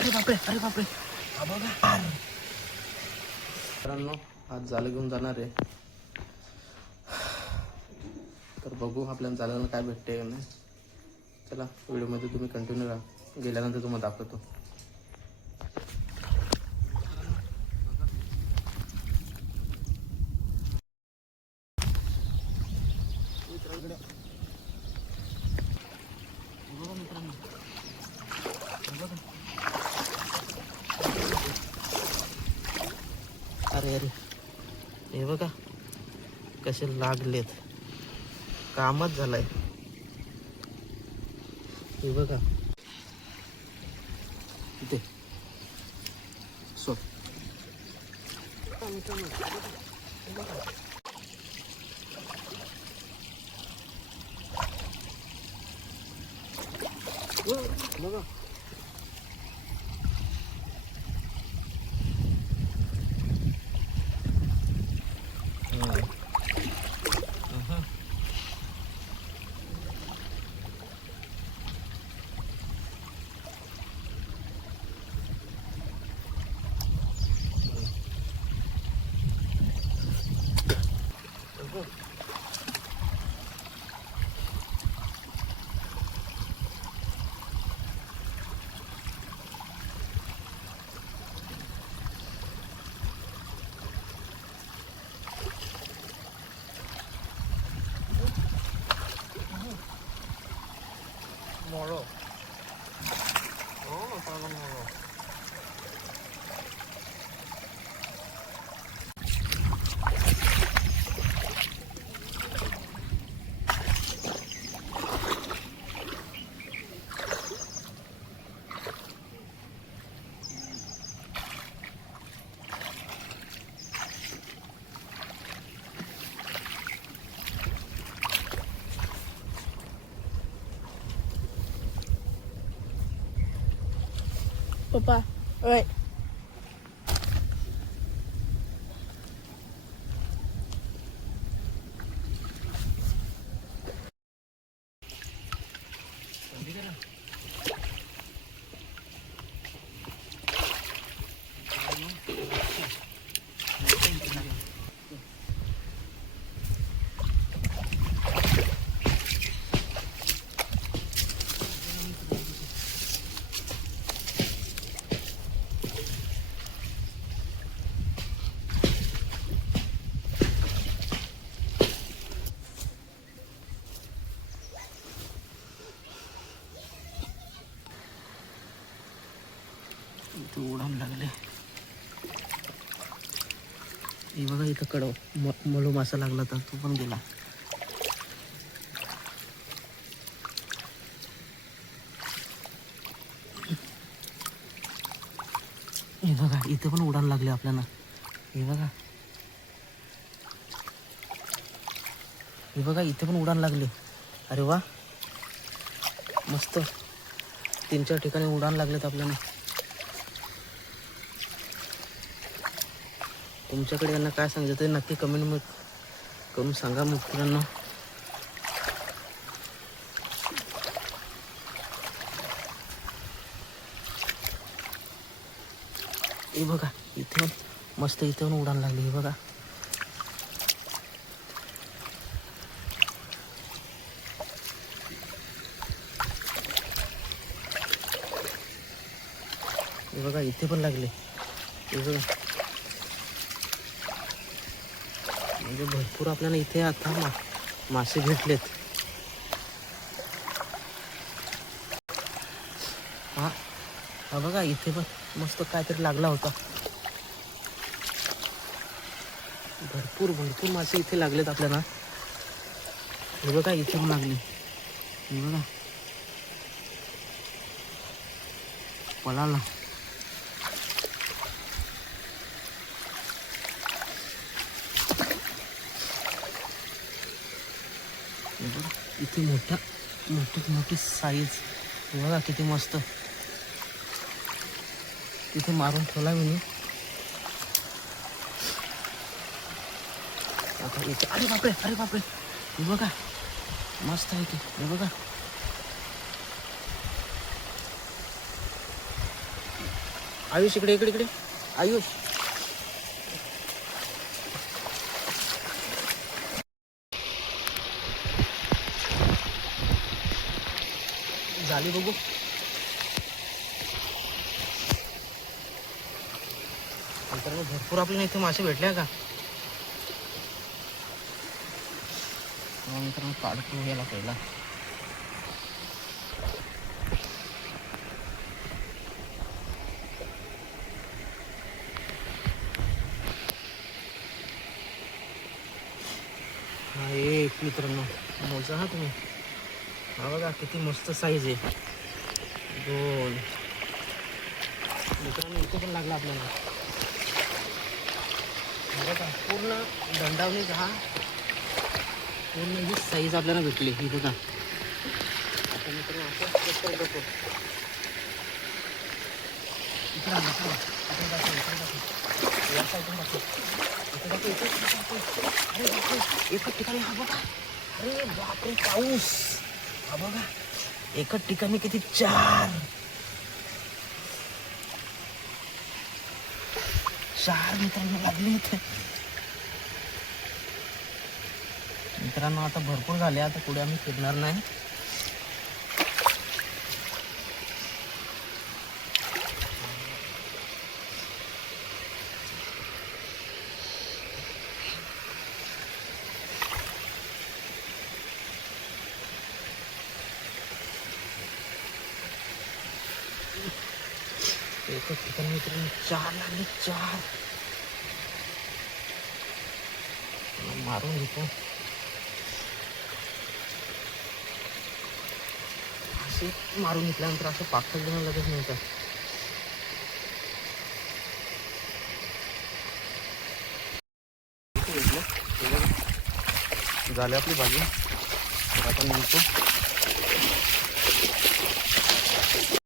अरे बापरे अरे बापरे. मित्रांनो आज जाळं घेऊन जाणार आहे, तर बघू आपल्याला जाळ्याला काय भेटते का नाही. चला व्हिडिओमध्ये तुम्ही कंटिन्यू राहा, गेल्यानंतर तुम्हाला दाखवतो. अरे अरे हे बघा कसे लागलेत, कामच झालंय. हे बघा इथे सोड. बघा मोरो. Oh, sama moro. Papa, ơi. इथं उडान लागले. हे बघा इथं कडव मळू मासा लागला, तर तो पण गेला. हे बघा इथे पण उडान लागले आपल्याला. हे बघा हे बघा इथे पण उडान लागले. अरे वा मस्त, 3-4 ठिकाणी उडान लागलेत आपल्याला. तुमच्याकडे यांना काय सांगितलं ते नक्की कमेंट करून सांगा मित्रांनो. हे बघा इथे मस्त, इथे पण उडान लागली. हे बघा हे बघा इथे पण लागले. हे बघा म्हणजे भरपूर आपल्याला इथे आता मासे भेटलेत. हा बघा इथे पण मस्त काहीतरी लागला होता. भरपूर मासे इथे लागलेत आपल्याला. हे बघा इथे पण लागले. हे बघा पळाला. इथे मोठी साईज. हे बघा किती मस्त. तिथे मारून ठेवला मी. आता इथे अरे बापरे हे बघा मस्त आहे की. हे बघा आयुष इकडे इकडे इकडे आयुष. झाली बघू. मित्रांनो भरपूर आपल्याला इथे मासे भेटले का. मित्रांनो काढतो याला पहिला. हा एक मित्रांनो मोजा हा तुम्ही. हा बघा किती मस्त साईज आहे. दोन मित्रांनो इथे पण लागला आपल्याला. बघा पूर्ण दंडावणी हा पूर्ण ही साईज आपल्याला भेटली. ही बघा आता मित्रांनो असं चेक करत बघतो. इकडे दाखव इकडे दाखव इकडे दाखव या साईडून दाखव इकडे दाखव इथे. अरे बापरे एकच ठिकाणी हा बघा. अरे बापरे पाऊस. हा बघा एकच ठिकाणी किती चार मित्रांनो लागले इथे. मित्रांनो आता भरपूर झाले. आता पुढे आम्ही फिरणार नाही. एकच ठिकाणी मित्रांनो चार लागले. चार मारून घेतो. असे मारून घेतल्यानंतर असं पाकळ जण लगेच मिळतात. झाले आपली भाजी. आपण म्हणतो